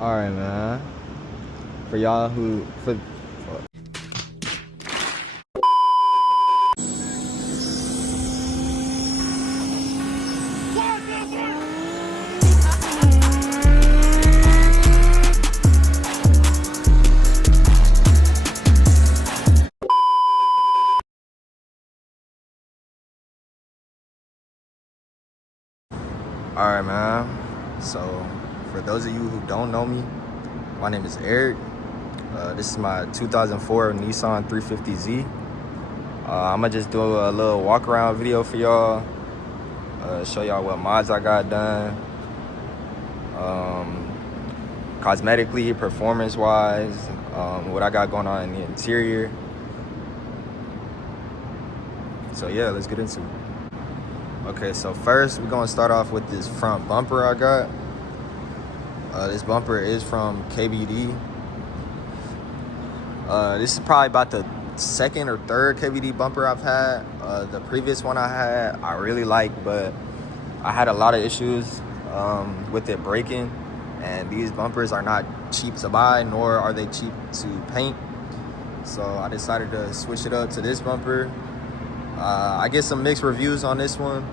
All right, man. For y'all who All right, man. So, for those of you who don't know me, my name is Eric. This is my 2004 Nissan 350Z. I'm gonna just do a little walk around video for y'all. Show y'all what mods I got done. Cosmetically, performance-wise, what I got going on in the interior. So yeah, let's get into it. Okay, so first we're gonna start off with this front bumper I got. This bumper is from KBD. This is probably about the second or third KBD bumper I've had. The previous one I had, I really liked, but I had a lot of issues with it breaking. And these bumpers are not cheap to buy, nor are they cheap to paint. So I decided to switch it up to this bumper. I get some mixed reviews on this one.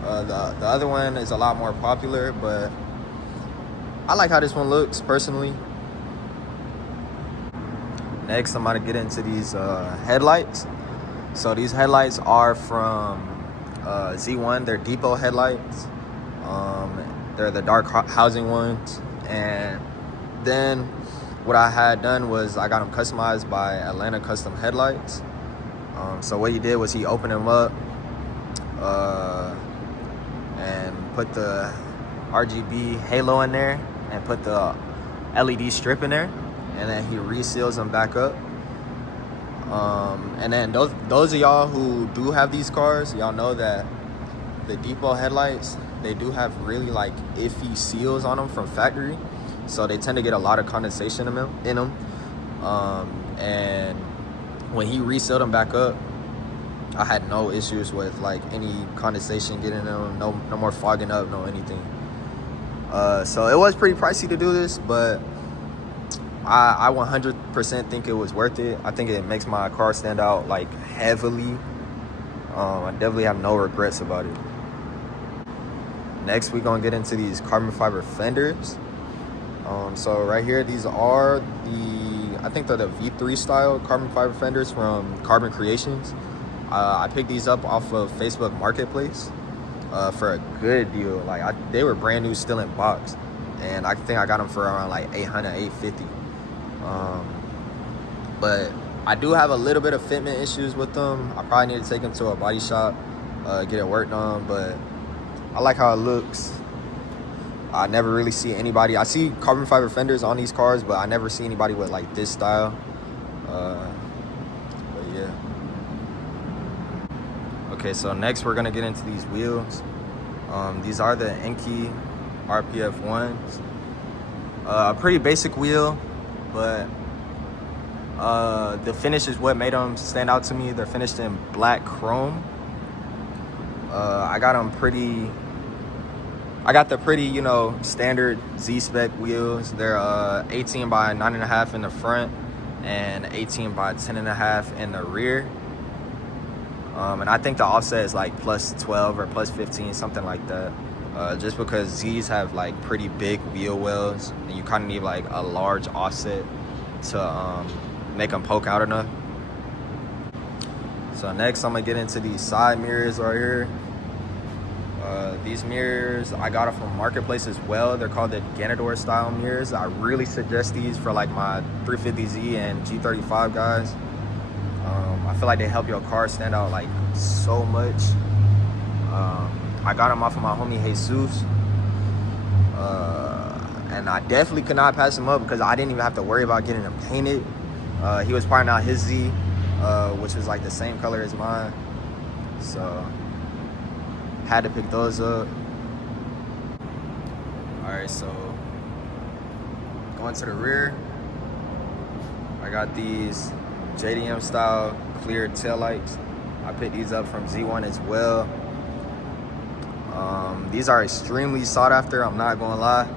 The other one is a lot more popular, but I like how this one looks personally. Next, I'm gonna get into these headlights. So these headlights are from Z1. They're depot headlights. They're the dark housing ones. And then what I had done was I got them customized by Atlanta Custom Headlights. So what he did was he opened them up and put the RGB halo in there and put the LED strip in there, and then he reseals them back up. And then those of y'all who do have these cars, y'all know that the depot headlights, they do have really like iffy seals on them from factory, so they tend to get a lot of condensation in them. And when he resealed them back up, I had no issues with like any condensation getting in them, no more fogging up, no anything. So it was pretty pricey to do this, but I 100% think it was worth it. I think it makes my car stand out like heavily. I definitely have no regrets about it. Next, we're gonna get into these carbon fiber fenders. So right here, these are I think they're the V3 style carbon fiber fenders from Carbon Creations. I picked these up off of Facebook Marketplace for a good deal. Like they were brand new, still in box, and I think I got them for around like $800, $850. But I do have a little bit of fitment issues with them. I probably need to take them to a body shop, get it worked on. But I like how it looks. I never really see anybody. I see carbon fiber fenders on these cars, but I never see anybody with like this style. But yeah. Okay, so next we're gonna get into these wheels. These are the Enki RPF ones. A pretty basic wheel, but the finish is what made them stand out to me. They're finished in black chrome. I got the pretty, standard Z-spec wheels. They're 18 by 9.5 in the front and 18 by 10.5 in the rear. And I think the offset is like plus 12 or plus 15, something like that. Just because Z's have like pretty big wheel wells, and you kind of need like a large offset to make them poke out enough. So next, I'm gonna get into these side mirrors right here. These mirrors, I got them from Marketplace as well. They're called the Ganador style mirrors. I really suggest these for like my 350Z and G35 guys. I feel like they help your car stand out like so much. I got them off of my homie Jesus. And I definitely could not pass him up because I didn't even have to worry about getting them painted. He was parting out his Z, which was like the same color as mine. So had to pick those up. All right, so going to the rear, I got these JDM style clear taillights. I picked these up from Z1 as well. These are extremely sought after, I'm not gonna lie.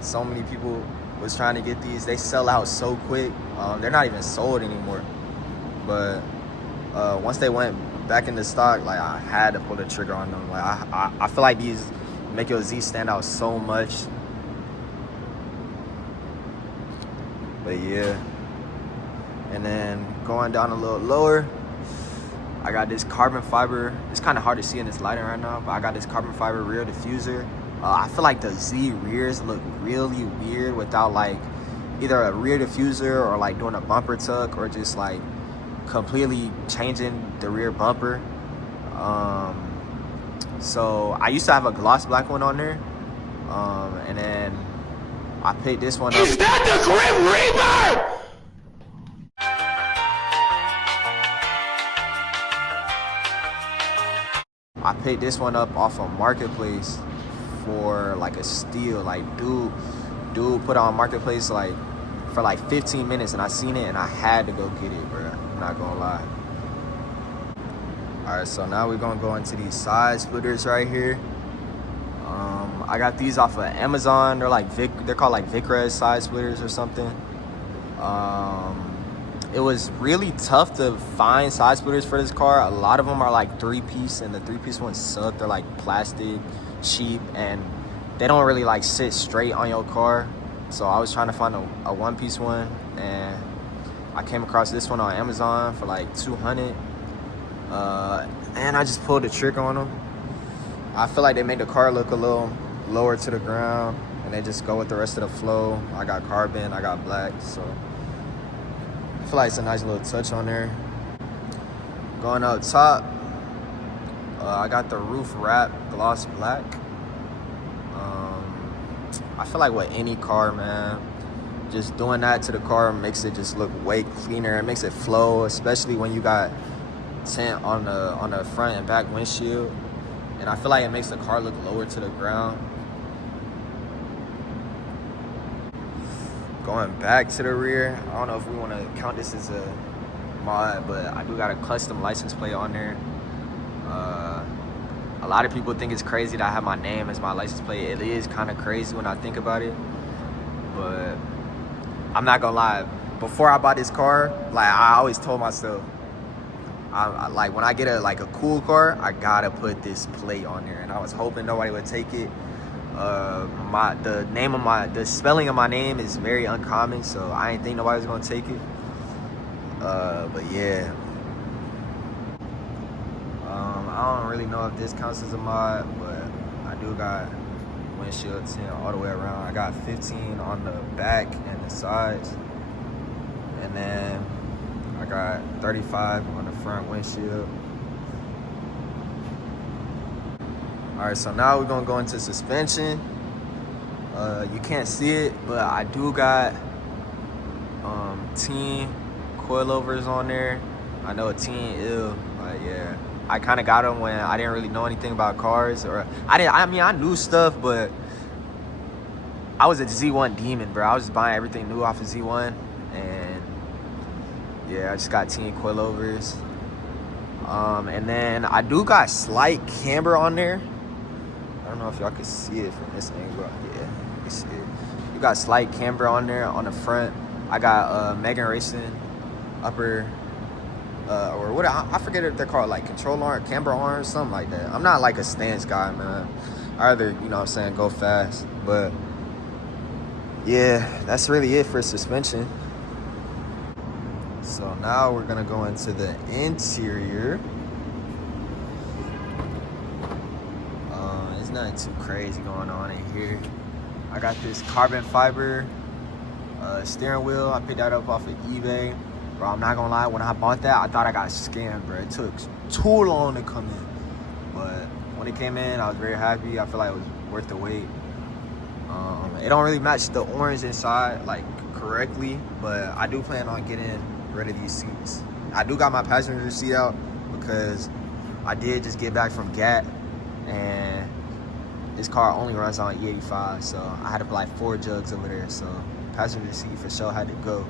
So many people was trying to get these. They sell out so quick. They're not even sold anymore. But once they went back into stock, like I had to pull the trigger on them. Like I feel like these make your Z stand out so much. But yeah. And then going down a little lower, I got this carbon fiber. It's kind of hard to see in this lighting right now, but I got this carbon fiber rear diffuser. I feel like the Z rears look really weird without like either a rear diffuser or like doing a bumper tuck or just like completely changing the rear bumper. So I used to have a gloss black one on there, and then I picked this one up. Is that the Grim Reaper? I picked this one up off of Marketplace for like a steal. Like dude put it on Marketplace like for like 15 minutes, and I seen it and I had to go get it, bro. I'm not gonna lie. All right, so now we're gonna go into these side splitters right here. I got these off of Amazon. They're called like Vicres side splitters or something. It was really tough to find side splitters for this car. A lot of them are like 3-piece, and the 3-piece ones suck. They're like plastic, cheap, and they don't really like sit straight on your car. So I was trying to find a 1-piece one, and I came across this one on Amazon for like $200. And I just pulled the trigger on them. I feel like they made the car look a little lower to the ground, and they just go with the rest of the flow. I got carbon, I got black, so I feel like it's a nice little touch on there. Going up top, I got the roof wrap gloss black. I feel like with any car, man, just doing that to the car makes it just look way cleaner. It makes it flow, especially when you got tint on the front and back windshield. And I feel like it makes the car look lower to the ground. Going back to the rear, I don't know if we want to count this as a mod, but I do got a custom license plate on there. A lot of people think it's crazy that I have my name as my license plate. It is kind of crazy when I think about it, but I'm not gonna lie. Before I bought this car, like I always told myself, I like when I get a cool car, I gotta put this plate on there, and I was hoping nobody would take it. The spelling of my name is very uncommon, so I didn't think nobody was gonna take it. But yeah. I don't really know if this counts as a mod, but I do got windshield tint all the way around. I got 15 on the back and the sides, and then I got 35 on the front windshield. All right, so now we're gonna go into suspension. You can't see it, but I do got 10 coilovers on there. I know a 10 ill, but yeah. I kind of got them when I didn't really know anything about cars, or I knew stuff, but I was a Z1 demon, bro. I was just buying everything new off of Z1, and yeah, I just got 10 coilovers. And then I do got slight camber on there. I don't know if y'all can see it from this angle. Yeah, you can see it. You got slight camber on there on the front. I got Megan Racing upper, or what, I forget if they're called, like control arm, camber arms, something like that. I'm not like a stance guy, man. I either, you know what I'm saying, go fast. But yeah, that's really it for suspension. So now we're gonna go into the interior. There's nothing too crazy going on in here. I got this carbon fiber steering wheel. I picked that up off of eBay. Bro, I'm not gonna lie, when I bought that, I thought I got scammed, bro. It took too long to come in. But when it came in, I was very happy. I feel like it was worth the wait. It don't really match the orange inside, like, correctly, but I do plan on getting rid of these seats. I do got my passenger seat out because I did just get back from GAT, and this car only runs on E85, so I had to put like 4 jugs over there, so passenger seat for sure had to go.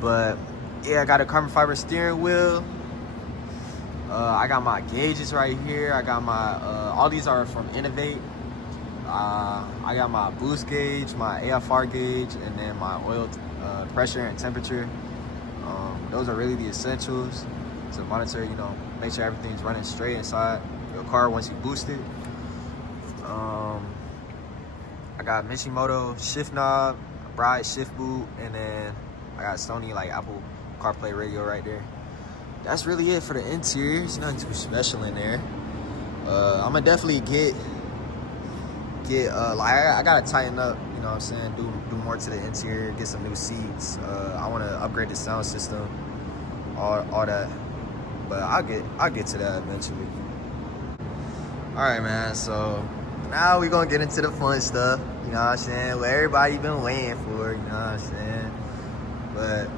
But yeah, I got a carbon fiber steering wheel. I got my gauges right here. I got my, all these are from Innovate. I got my boost gauge, my AFR gauge, and then my oil pressure and temperature. Those are really the essentials to monitor, you know, make sure everything's running straight inside your car once you boost it. I got Mishimoto shift knob, Bride shift boot, and then I got Sony like Apple CarPlay radio right there. That's really it for the interior. There's nothing too special in there. I'm gonna definitely get like I gotta tighten up, you know what I'm saying, do more to the interior, get some new seats. I want to upgrade the sound system, all that, but I'll get to that eventually. All right, man, so now we gonna get into the fun stuff, you know what I'm saying, what everybody been waiting for, you know what I'm saying. But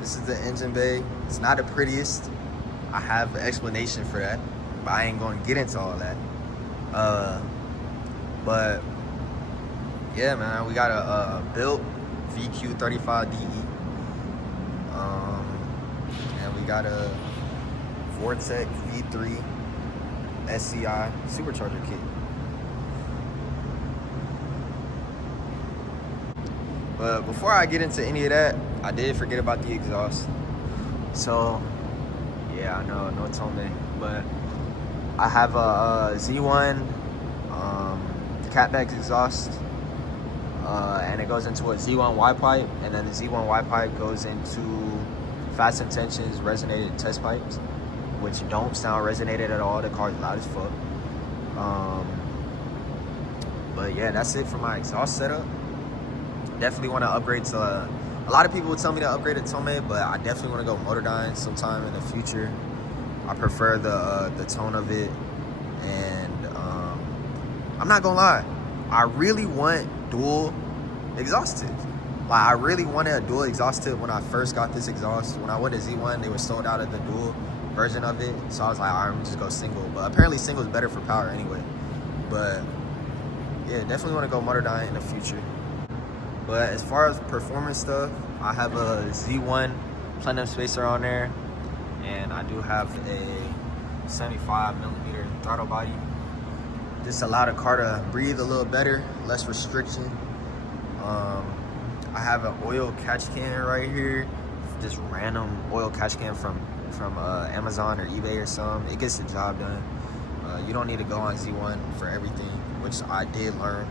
this is the engine bay. It's not the prettiest. I have an explanation for that, but I ain't gonna get into all that. But yeah, man, we got a built VQ35DE, and we got a Vortec V3 SCI supercharger kit. But before I get into any of that, I did forget about the exhaust. So yeah, I know, no Tome, but I have a Z1 catback exhaust, and it goes into a Z1 Y pipe, and then the Z1 Y pipe goes into Fast Intentions resonated test pipes, which don't sound resonated at all. The car's loud as fuck. But yeah, that's it for my exhaust setup. Definitely want to upgrade to a lot of people would tell me to upgrade to Tome, but I definitely want to go Motordyne sometime in the future. I prefer the tone of it, and I'm not gonna lie, I really want dual exhaust tips. Like, I really wanted a dual exhaust tip when I first got this exhaust. When I went to Z1, they were sold out of the dual version of it, so I was like, all right, I'm just go single. But apparently single is better for power anyway. But yeah, definitely want to go Motordyne in the future. But as far as performance stuff, I have a Z1 Platinum spacer on there, and I do have a 75mm throttle body. Just allow the car to breathe a little better, less restriction. I have an oil catch can right here, just random oil catch can from Amazon or eBay or something. It gets the job done. You don't need to go on Z1 for everything, which I did learn.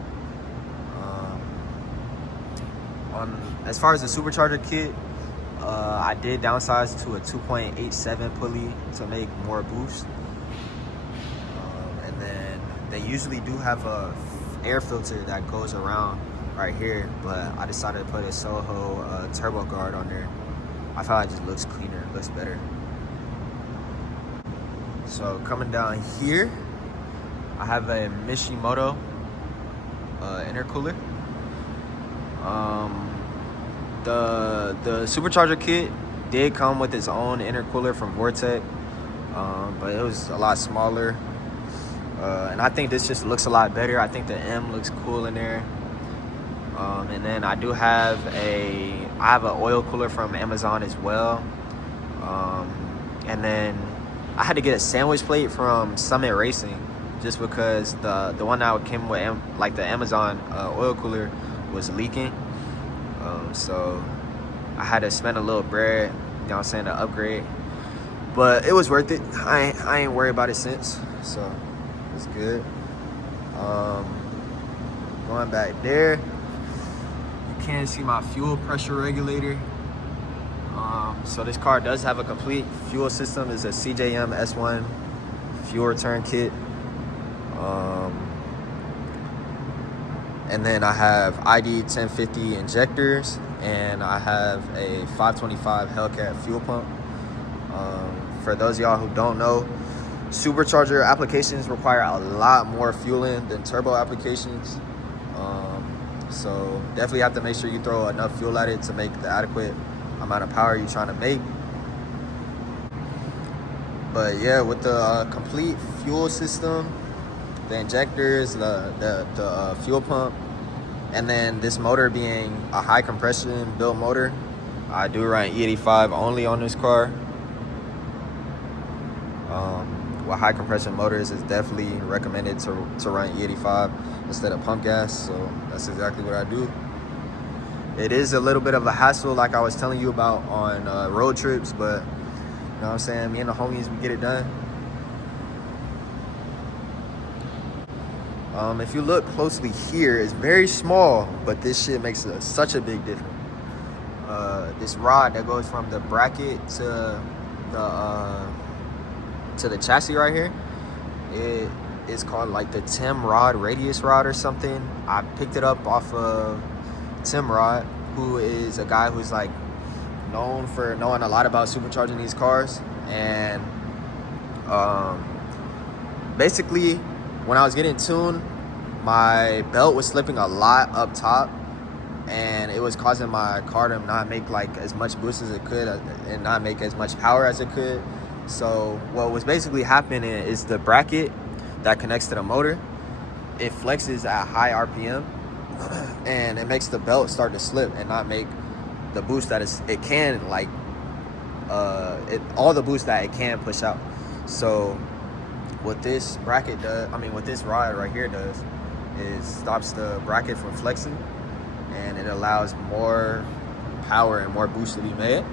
As far as the supercharger kit, I did downsize to a 2.87 pulley to make more boost. And then they usually do have a air filter that goes around right here, but I decided to put a Soho turbo guard on there. I feel like it just looks cleaner, looks better. So coming down here, I have a Mishimoto intercooler. The supercharger kit did come with its own intercooler from Vortec, but it was a lot smaller, and I think this just looks a lot better. I think the M looks cool in there. And then I do have an oil cooler from Amazon as well, and then I had to get a sandwich plate from Summit Racing just because the one that came with like the Amazon oil cooler was leaking. So I had to spend a little bread, you know what I'm saying, to upgrade. But it was worth it. I ain't worried about it since, so it's good. Going back there, you can see my fuel pressure regulator. So this car does have a complete fuel system. It's a CJM S1 fuel return kit. And then I have ID 1050 injectors, and I have a 525 Hellcat fuel pump. For those of y'all who don't know, supercharger applications require a lot more fueling than turbo applications. So definitely have to make sure you throw enough fuel at it to make the adequate amount of power you're trying to make. But yeah, with the complete fuel system, the injectors, the fuel pump, and then this motor being a high compression built motor, I do run E85 only on this car. with high compression motors, it's definitely recommended to run E85 instead of pump gas. So that's exactly what I do. It is a little bit of a hassle, like I was telling you about on road trips, but you know what I'm saying, me and the homies, we get it done. If you look closely here, it's very small, but this shit makes such a big difference. This rod that goes from the bracket to the chassis right here, it is called like the Tim Rod radius rod or something. I picked it up off of Tim Rod, who is a guy who's like known for knowing a lot about supercharging these cars. And basically, when I was getting tuned, my belt was slipping a lot up top, and it was causing my car to not make like as much boost as it could and not make as much power as it could. So what was basically happening is the bracket that connects to the motor, it flexes at high RPM, and it makes the belt start to slip and not make the boost that it can, like all the boost that it can push out. So what this bracket does, what this rod right here does, is stops the bracket from flexing, and it allows more power and more boost to be made.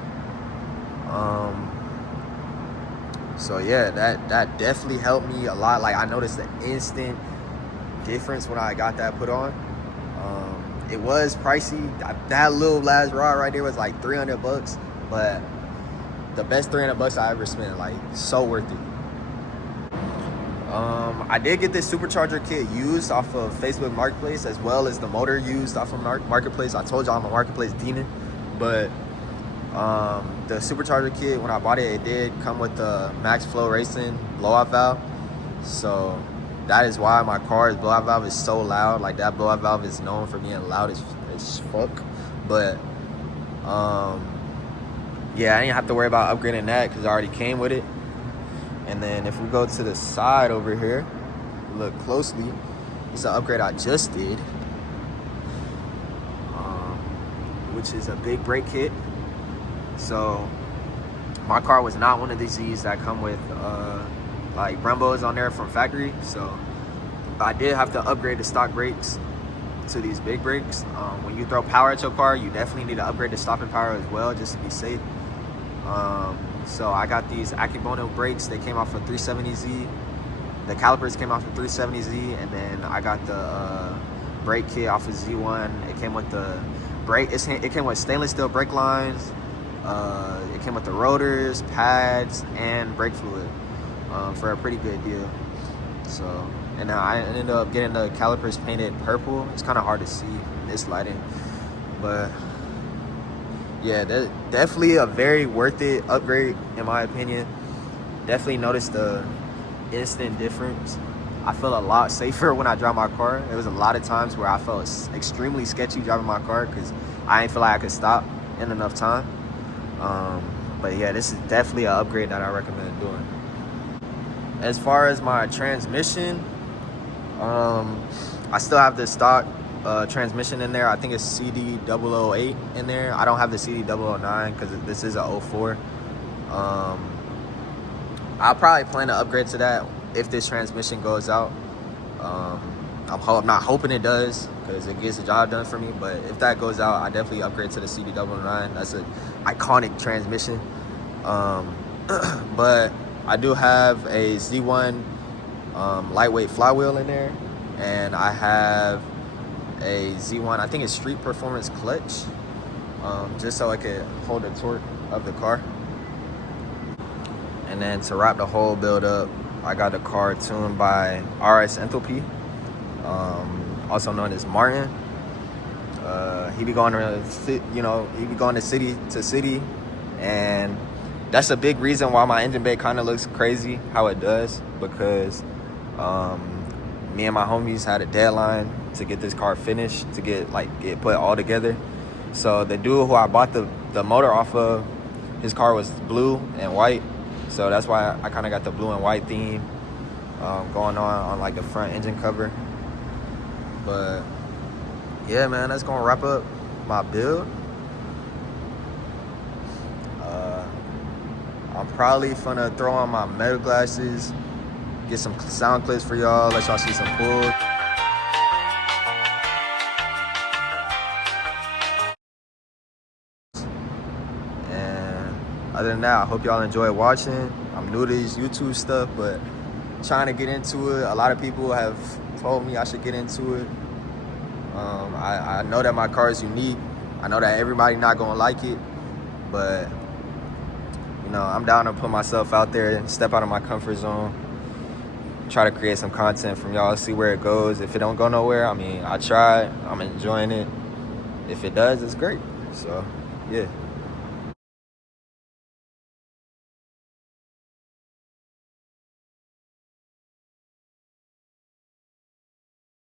So yeah, that definitely helped me a lot. Like, I noticed the instant difference when I got that put on. It was pricey. That little last rod right there was like $300, but the best $300 I ever spent. Like, so worth it. I did get this supercharger kit used off of Facebook Marketplace, as well as the motor used off of Marketplace. I told y'all I'm a Marketplace demon, but the supercharger kit, when I bought it, it did come with the Max Flow Racing blowout valve. So that is why my car's blowout valve is so loud. Like, that blowout valve is known for being loud as fuck. But yeah, I didn't have to worry about upgrading that because I already came with it. And then if we go to the side over here, look closely, it's an upgrade I just did, which is a big brake kit. So my car was not one of these that come with like Brembos on there from factory. So I did have to upgrade the stock brakes to these big brakes. When you throw power at your car, you definitely need to upgrade the stopping power as well, just to be safe. So I got these Akebono brakes. They came off a 370Z. The calipers came off a 370Z, and then I got the brake kit off of Z1. It came with the brake. It came with stainless steel brake lines. It came with the rotors, pads, and brake fluid for a pretty good deal. So, and I ended up getting the calipers painted purple. It's kind of hard to see in this lighting, but yeah, definitely a very worth it upgrade in my opinion. Definitely noticed the instant difference. I feel a lot safer when I drive my car. There was a lot of times where I felt extremely sketchy driving my car because I didn't feel like I could stop in enough time. But yeah, this is definitely an upgrade that I recommend doing. As far as my transmission, I still have the stock transmission in there. I think it's CD008 in there. I don't have the CD009 because this is a 04. I'll probably plan to upgrade to that if this transmission goes out. I'm not hoping it does because it gets the job done for me, but if that goes out, I definitely upgrade to the CD009. That's an iconic transmission. But I do have a Z1 lightweight flywheel in there, and I have a Z1, I think it's Street Performance clutch, just so I could hold the torque of the car. And then to wrap the whole build up, I got the car tuned by RS Enthalpy, also known as Martin. He be going to city to city, and that's a big reason why my engine bay kind of looks crazy how it does, because me and my homies had a deadline to get this car finished, to get put all together. So the dude who I bought the motor off of, his car was blue and white, so that's why I kind of got the blue and white theme going on like the front engine cover. But yeah, man, that's gonna wrap up my build. I'm probably gonna throw on my metal glasses get some sound clips for y'all, let y'all see some pulls. And other than that, I hope y'all enjoy watching. I'm new to this YouTube stuff, but trying to get into it. A lot of people have told me I should get into it. I know that my car is unique. I know that everybody not gonna like it, but you know, I'm down to put myself out there and step out of my comfort zone. Try to create some content from y'all, see where it goes. If it don't go nowhere, I mean, I tried. I'm enjoying it. If it does, it's great. So, yeah.